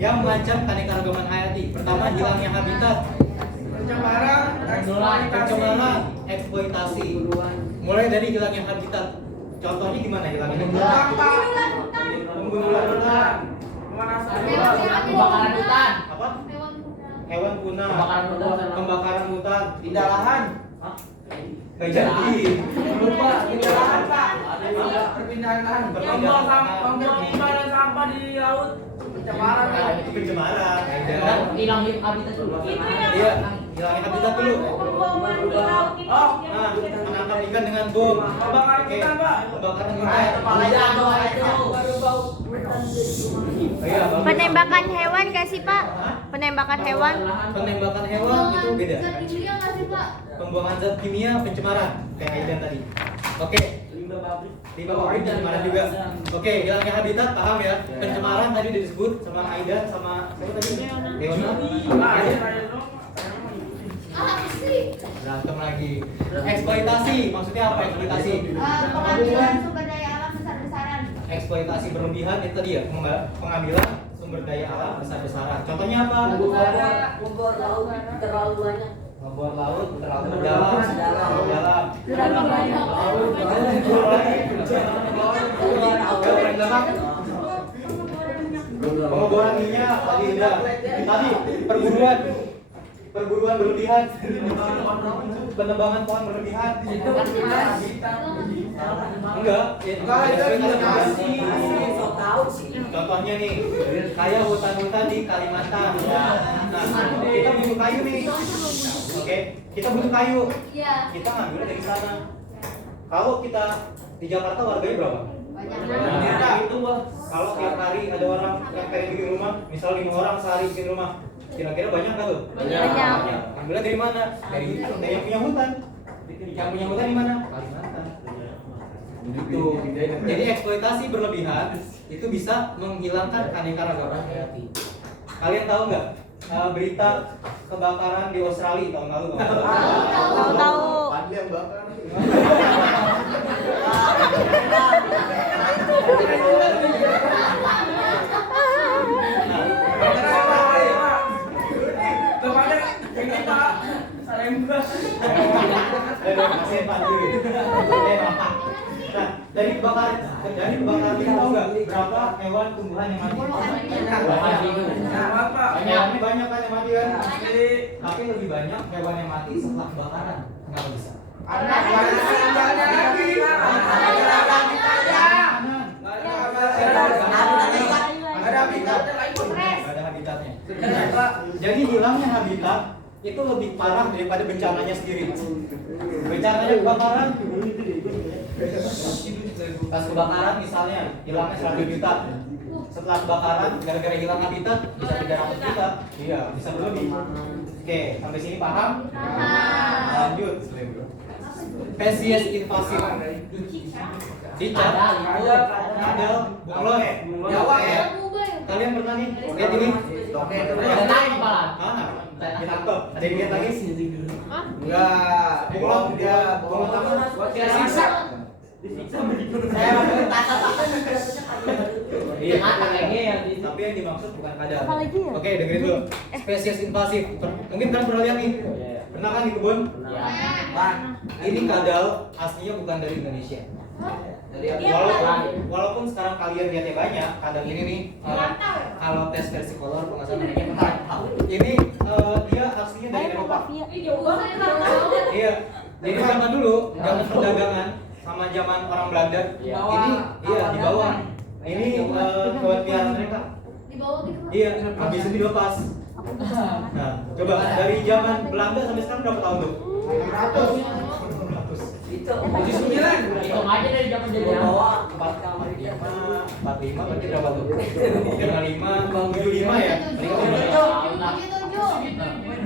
yang mengancam keanekaragaman hayati. Pertama, hilangnya habitat. Pencemaran, eksploitasi. Mulai dari hilangnya habitat. Contohnya gimana hilangnya habitat? Pembunuhan hutan. Kebakaran hutan. Apa? Hewan punah. Pembakaran hutan. Pindah lahan. Nggak jadi. Lupa, pindah lahan, Pak. Perpindahan lahan. Penyimpanan sampah di laut. Pencemaran. Itu pencemaran. Hilang habitat dulu. Iya, hilangin habitat dulu. Nah, menangkap ikan dengan bom. Pembakaran hutan, Pak. Pembakaran hutan. Iya, bagus. Penembakan hewan gak sih Pak? Penembakan hewan? Penembakan hewan itu beda. Zat kimia nggak sih Pak? Pembuangan zat kimia, pencemaran kayak Aidan tadi. Oke. Limbah pabrik pencemaran juga. Oke, hilangnya habitat paham ya? Pencemaran tadi udah disebut sama Aidan sama siapa tadi? Leona. Apa sih? Berantem lagi. Eksploitasi, maksudnya apa eksploitasi? Pengambilan sumber daya alam besar-besaran. Eksploitasi berlebihan itu tadi ya, pengambilan sumber daya alam besar-besaran. Contohnya apa? Membuat laut terlalu banyak. Membuat laut terlalu dalam. Pengeboran minyak tadi udah. Tadi perburuan berlebihan. Penebangan pohon berlebihan. Enggak, contohnya nih, kayak hutan-hutan di Kalimantan. Nah, kita butuh kayu nih. Oke, kita butuh kayu. Iya. Kita ngambilnya dari sana. Kalau kita di Jakarta warganya berapa? Banyak. Itu kalau tiap hari ada orang yang pengen bikin rumah, misal 5 orang sehari bikin rumah, kira-kira banyak nggak tuh? Banyak. Ambilnya dari mana? Dari yang punya hutan. Yang punya hutan di mana? Kalimantan. Gitu. Jadi eksploitasi berlebihan itu bisa menghilangkan keanekaragaman hayati. Kalian tahu nggak berita kebakaran di Australia tahun lalu? Tahu. Padli yang bakar. Nah, dari kebakaran ini tahu nggak berapa hewan tumbuhan yang mati? Banyak kan yang mati kan? Tapi lebih banyak hewan yang mati setelah kebakaran. Nggak bisa. Nggak ada habitatnya. Jadi hilangnya habitat itu lebih parah daripada bencananya sendiri. Bencananya kebakaran, pas kebakaran misalnya hilangnya 100 juta. Setelah kebakaran gara-gara hilang habitat bisa 300 juta. Iya, bisa berlebih. Oke, sampai sini paham? Lanjut. Spesies invasif. Cicak, kadal, bunglon, Jawa ya. Kalian pernah nih lihat ini? Oke, itu Mana? Ditangkap. Ada yang lihat lagi? enggak. Bunglon dia bunglon taman. Dia siksa. Saya ambil tata. Iya. Tapi yang dimaksud bukan kadal. Apalagi ya? Oke, dengerin dulu. Spesies invasif. Mungkin kalian pernah lihat nih. Pernah kan di kebun? Ini kadal aslinya bukan dari Indonesia. Walaupun sekarang kalian lihatnya banyak, kadal ini nih kalau tes versi kolor pemasaran ini dia aslinya dari Eropa. Iya. Jadi zaman dulu, zaman perdagangan sama zaman orang Belanda, ini iya di bawah. Ini hewan peliharaan mereka. Di bawah gitu. Iya, habis itu dilepas. Nah, coba dari zaman Belanda sampai sekarang berapa tahun tuh? 600. Hitung aja dari zaman jadi bawah 45 berarti berapa tuh? 35, 75 ya?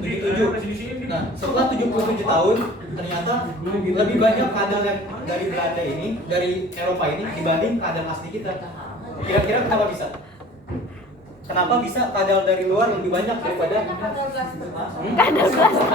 77. Nah, setelah 77 tahun ternyata lebih banyak kadal yang dari Belanda ini, dari Eropa ini dibanding kadal asli kita. Kira-kira kenapa bisa? Kenapa bisa kadal dari luar lebih banyak daripada kadal plastik? Kadal plastik.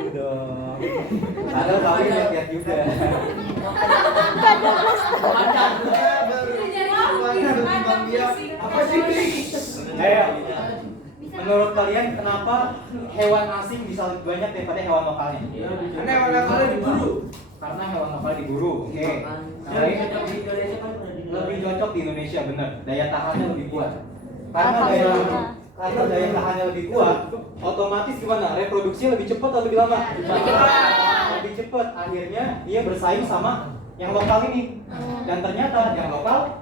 Gitu dong. Kadal kami lihat juga. Kadal plastik. Baru Apa sih? Ayo. Menurut kalian kenapa hewan asing bisa lebih banyak daripada hewan lokalnya? Karena warna kali diburu. Karena hewan lokal diburu. Oke. Lebih cocok di Indonesia, benar. Daya tahannya lebih kuat. Karena daya tahannya lebih kuat, otomatis gimana? Reproduksinya lebih cepat atau lebih lama? Lebih cepat. Akhirnya dia bersaing sama yang lokal ini. Dan ternyata yang lokal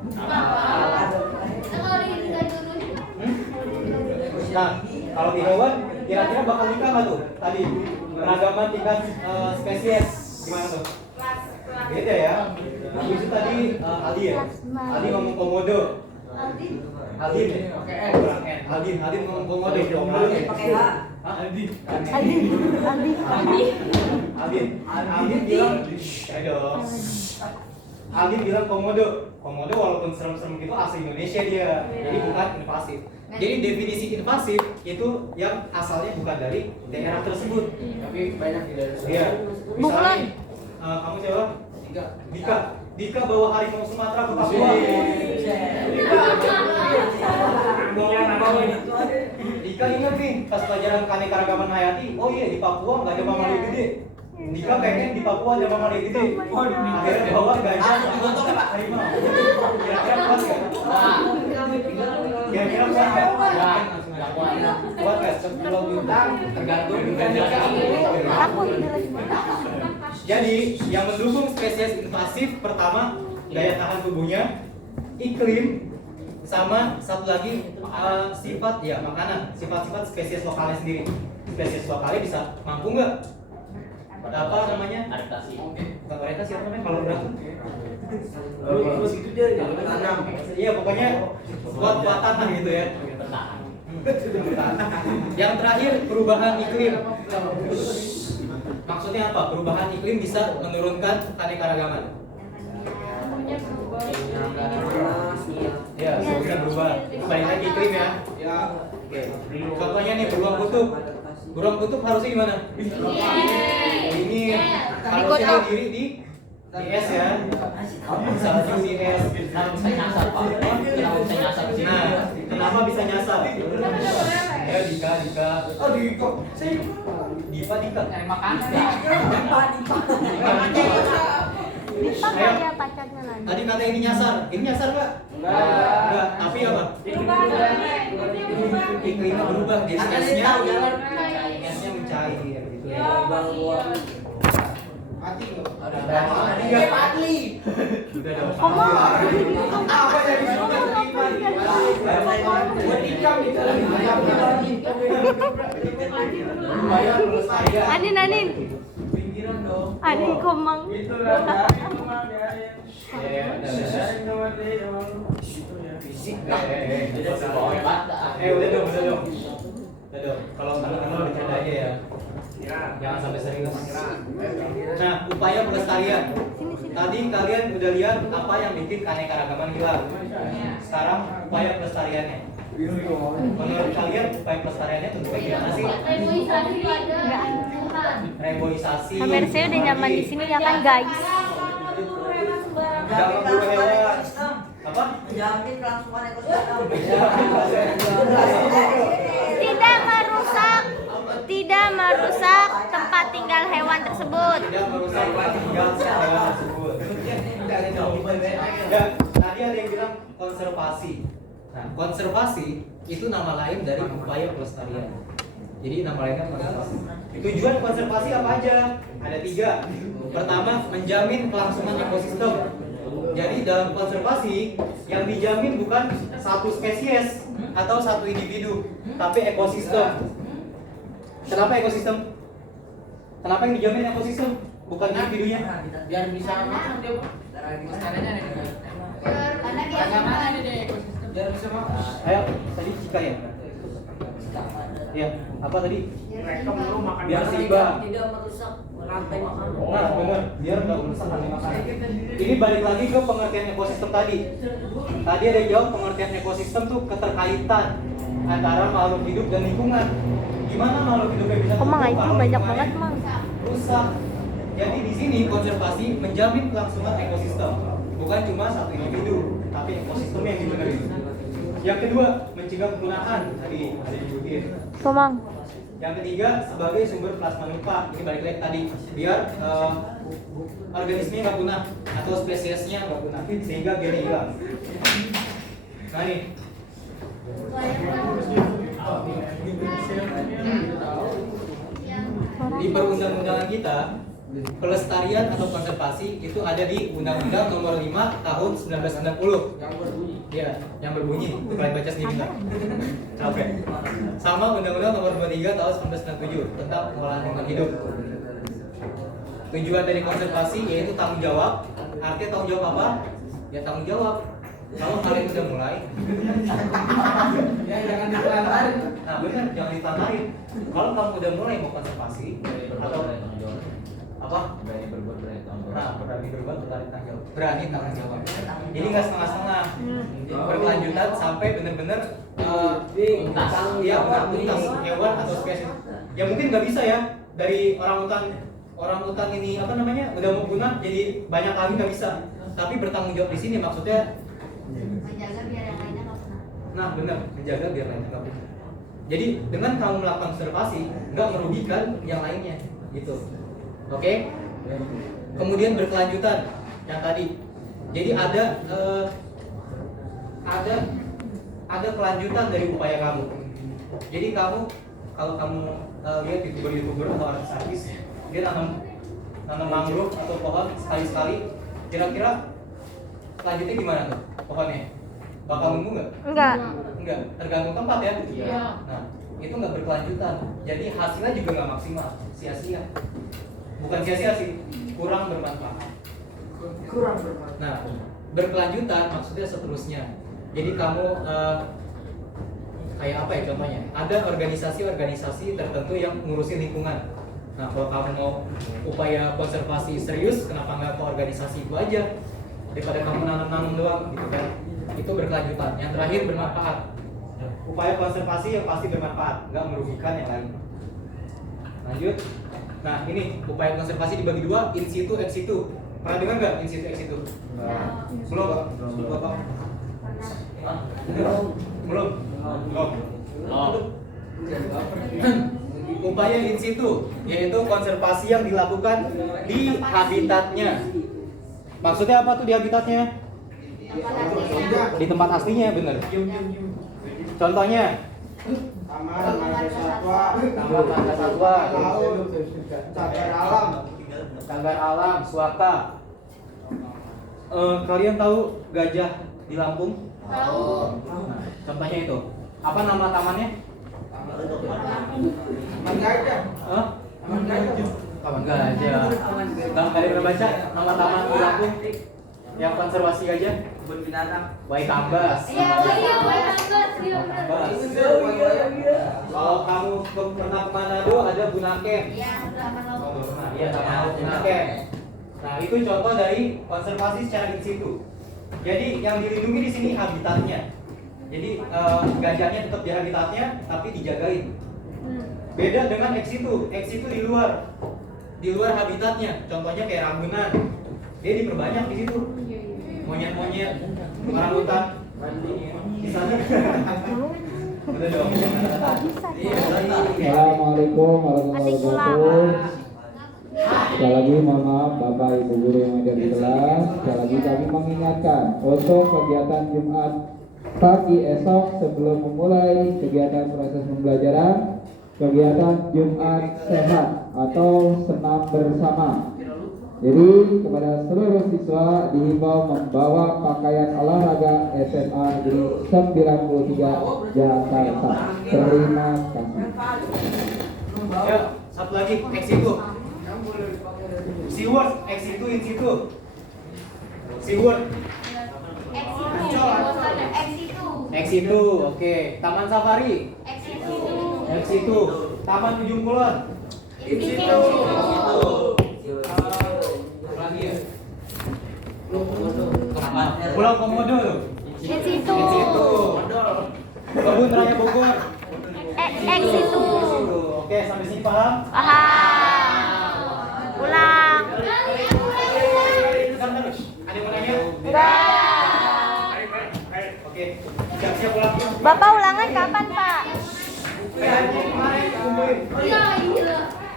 Nah, kalau di hewan kira-kira bakal nikah nggak tuh? Tadi keragaman tingkat spesies gimana tuh? Beda ya. Habis itu tadi Ali ya. Ali ngomong komodo. Aldin ya? Aldin ngomong komodo. Pakai H. Aldin. Aldin bilang, ayo. Aldin bilang komodo. Komodo walaupun serem-serem gitu asli Indonesia dia. Jadi bukan invasif. Jadi definisi invasif itu yang asalnya bukan dari daerah tersebut. Tapi banyak di daerah. Iya. Misalnya nih, kamu siapa? Dika bawa harimau Sumatera ke Papua. Dika ingat nih pas pelajaran keanekaragaman hayati. Oh iya di Papua nggak ada mamalia gede. Dika pengen di Papua ada mamalia gede. Akhirnya bawa gajah sama harimau. Kira-kira kuat nggak? Kira-kira kuat nggak? Kuat nggak? Kalau diutang tergantung dengan Dika. Takut. Jadi yang mendukung spesies invasif pertama daya tahan tubuhnya, iklim, sama satu lagi sifat ya makanan, sifat-sifat spesies lokalnya sendiri. Spesies lokalnya bisa mampu nggak? Apa namanya? Adaptasi. Bukan orientasi apa namanya kalau berat? Terus itu dia tanam. Iya pokoknya kuat-kuatan lah gitu ya. Bertahan. Yang terakhir perubahan iklim. Maksudnya apa? Perubahan iklim bisa menurunkan keanekaragaman. Ya, suhunya berubah. Balik lagi iklim ya. Ya. Oke. Contohnya nih beruang kutub. Beruang kutub harusnya gimana? Ini harusnya diri di es ya. Salju di es. Kenapa bisa nyasar, Pak? Kenapa bisa nyasar di sini? Nah, kenapa bisa nyasar? Ya Dika. Oh, di kok. Saya Dika. Cari makanan. Bisa nggak ya pacarnya lagi? Tadi kata ini nyasar nggak? Enggak. Tapi apa? Iklimnya berubah. Jadi esnya mencair gitu ya. mati loh. Mati. Udah dong. Apa jadi buat ikan di dalam Anin. pinggiran dong. Anin komang. Itulah dari rumah dari Fisik. Udah dong. Udah dong. Kalau kenal bercanda aja ya. Jangan sampai serius. Nah, upaya pelestarian. Tadi kalian udah lihat apa yang bikin keanekaragaman hilang. Sekarang upaya pelestariannya. Menurut kalian upaya pelestariannya tentu gimana sih? Reboisasi ada. Reboisasi. Kamera saya udah nyaman di sini ya kan guys. Jangan buru hewan. Apa? Menjamin kelangsungan ekosistem. Tidak merusak tempat tinggal hewan tersebut. Tidak merusak tempat tinggal hewan tersebut. Ya, tadi ada yang bilang konservasi. Nah, konservasi itu nama lain dari upaya pelestarian. Jadi nama lainnya konservasi. Tujuan konservasi apa aja? Ada 3. Pertama, menjamin kelangsungan ekosistem. Jadi dalam konservasi yang dijamin bukan satu spesies atau satu individu, tapi ekosistem. Kenapa ekosistem? Kenapa yang dijamin ekosistem? Bukan individunya. Biar bisa makan dia, Pak. Pelestariannya ada di Karena dia Bagaimana ini deh ekosistem? Biar bisa makan. Ayo, tadi Cika ya? Ya, apa tadi? Biar seimbang. Tidak merusak rantai makanan. Nah, benar. Biar nggak merusak rantai makanan. Ini balik lagi ke pengertian ekosistem tadi. Tadi ada yang jawab pengertian ekosistem tuh keterkaitan antara makhluk hidup dan lingkungan. Gimana makhluk hidupnya bisa Mang, tumbuh itu kalau banyak lingkungannya banget, Mang. rusak? Jadi di sini konservasi menjamin kelangsungan ekosistem, bukan cuma satu individu, tapi ekosistem yang dibenerin. Yang kedua, mencegah kepunahan. Tadi ada disebutin. Tomang. Yang ketiga, sebagai sumber plasma nupa. Ini balik lagi tadi, biar organismenya nggak punah atau spesiesnya nggak punah, sehingga gennya hilang. Nah nih. Di perundang-undangan kita, pelestarian atau konservasi itu ada di Undang-Undang Nomor 5 Tahun 1990. Iya, yang berbunyi. Kalian baca sendiri nggak? Capek. Sama Undang-Undang Nomor 23 Tahun 1997 tentang pengolahan lingkungan hidup. Tujuan dari konservasi yaitu tanggung jawab. Artinya tanggung jawab apa? Ya tanggung jawab. Kalau kalian udah mulai, Ya jangan ditelantarin. nah benar, jangan ditelantarin. Kalau kamu udah mulai mau konservasi atau apa? Berani berbuat berani tanggung Nah, jawab. berani berbuat berani tanggung jawab. Berani tanggung jawab. Jadi nggak setengah-setengah. Berkelanjutan sampai benar-benar Tuntas. Iya, benar tuntas hewan atau spesies. Ya mungkin nggak bisa ya dari orang hutan ini apa namanya udah mau punah jadi banyak lagi nggak bisa. Tapi bertanggung jawab di sini maksudnya Menjaga biar yang lainnya nggak punah. nah benar menjaga biar lainnya nggak punah. Jadi dengan kamu melakukan konservasi nggak merugikan yang lainnya gitu. Oke? Kemudian berkelanjutan yang tadi. Jadi ada kelanjutan dari upaya kamu. Jadi kamu kalau kamu lihat youtuber atau artis dia nanam mangrove atau pohon sekali-sekali, kira-kira selanjutnya gimana tuh pohonnya? Bakal numbuh nggak? Enggak, tergantung tempat ya. Iya. Nah, itu nggak berkelanjutan. Jadi hasilnya juga nggak maksimal, sia-sia. Bukan sia-sia sih, kurang bermanfaat. Nah, berkelanjutan maksudnya seterusnya. Jadi kamu kayak apa ya contohnya? Ada organisasi-organisasi tertentu yang ngurusin lingkungan. Nah, kalau kamu mau upaya konservasi serius, kenapa nggak ke organisasi itu aja? Daripada kamu nanam-nanam doang gitu kan. Itu berkelanjutan. Yang terakhir bermanfaat. Upaya konservasi yang pasti bermanfaat, nggak merugikan yang lain. Lanjut. Nah, ini upaya konservasi dibagi dua, in situ, ex situ. Pernah dengar nggak in situ, ex situ? Belum, Pak? Belum, Pak? Hah? Belum. Upaya in situ yaitu konservasi yang dilakukan di habitatnya. Maksudnya apa tuh di habitatnya? Di tempat aslinya, bener. Contohnya Taman marga satwa, laut, cagar alam, suaka. Kalian tahu gajah di Lampung? Tahu. Nah, contohnya itu. Apa nama tamannya? taman gajah, Hah? taman gajah. Taman gajah. Nggak kalian pernah baca nama taman di Lampung yang konservasi gajah? Kebun binatang. Waikambas. Iya, Waikambas. Iya, benar. Kalau kamu pernah ke Manado ada Bunaken. Iya, taman laut. Iya, taman Bunaken. Nah, itu contoh dari konservasi secara in situ. Jadi yang dilindungi di sini habitatnya. Jadi gajahnya tetap di habitatnya tapi dijagain. Beda dengan ex situ. Ex situ di luar habitatnya. Contohnya kayak Ragunan. Dia diperbanyak di situ. Monyet-monyet, orangutan. Bisa. Udah dong. Assalamualaikum warahmatullahi wabarakatuh. Sekali lagi mohon maaf Bapak Ibu guru yang ada di kelas. Sekali lagi kami mengingatkan untuk kegiatan Jumat pagi esok sebelum memulai kegiatan proses pembelajaran, kegiatan Jumat sehat atau senam bersama. Jadi kepada seluruh siswa dihimbau membawa pakaian olahraga SMA Negeri 93 Jakarta. Terima kasih. Ya, satu lagi ex situ. Seaward, ex situ, in situ. Seaward, ex situ, oke. Taman safari, ex situ. Taman ujung kulon, In situ. lagi ya. Pulau Komodo, In situ. in situ. Kebun Raya Bogor, Ex situ. Oke, sampai sini paham? Paham. Ulang. Bentar, ada yang mau nanya? Enggak. Oke, siap-siap Bapak ulangan kapan, Pak? Iya, iya.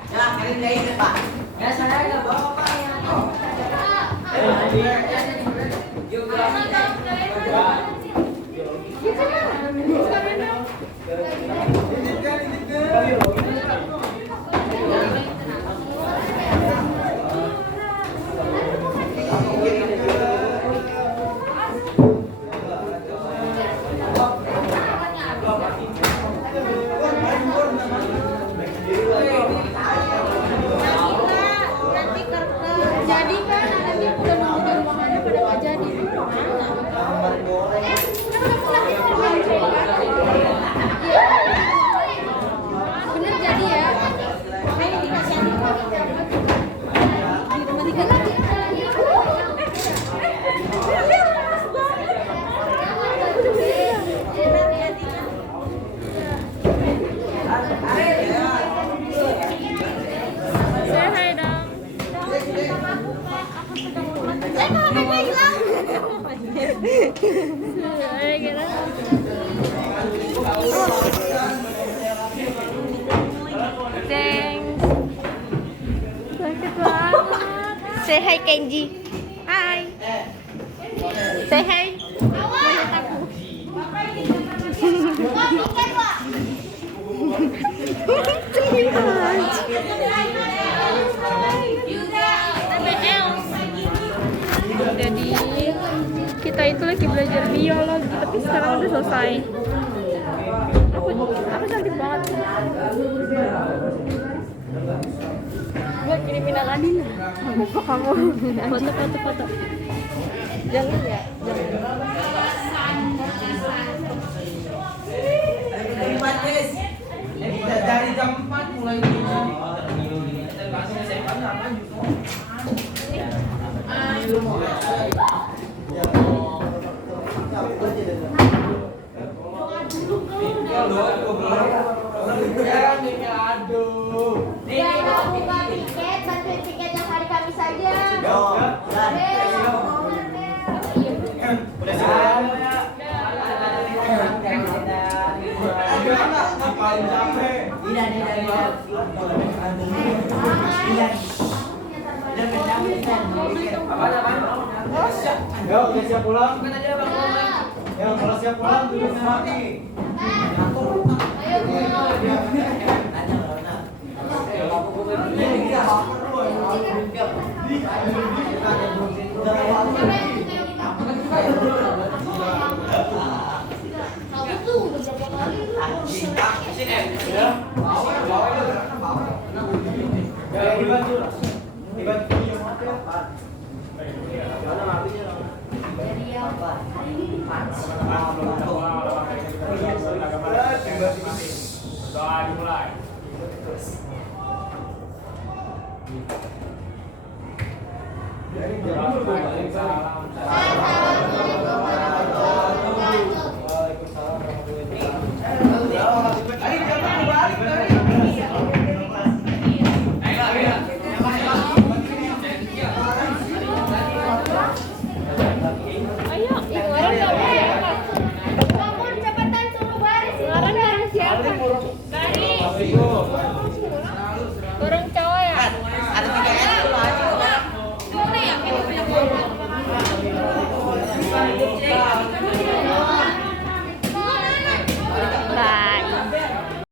Ya, kalian nggak ingat Pak. Ya saya nggak bawa Pak. Jadi kan nanti udah nunggu di ruangannya pada nggak jadi. Bener jadi ya. Ini dikasih di rumah tiga lagi. Saya hai dong. Hpnya hilang. Thanks. Sakit banget. Say hi Kenji. Hai. Say hi. Melihat aku. Jadi kita itu lagi belajar biologi tapi sekarang udah selesai. Aku sakit banget. Gue kirimin Aladin. Muka kamu. Foto. Jangan ya. Dari jam 4 mulai dulu. Buka tiket, bantuin tiket yang hari Kamis saja. Udah siap? Ya, udah siap pulang? Ya, kalau siap pulang duduk mati. Kamu tuh udah berapa kali? Ya, dibantu. Dibantu. Dari yang hari ini.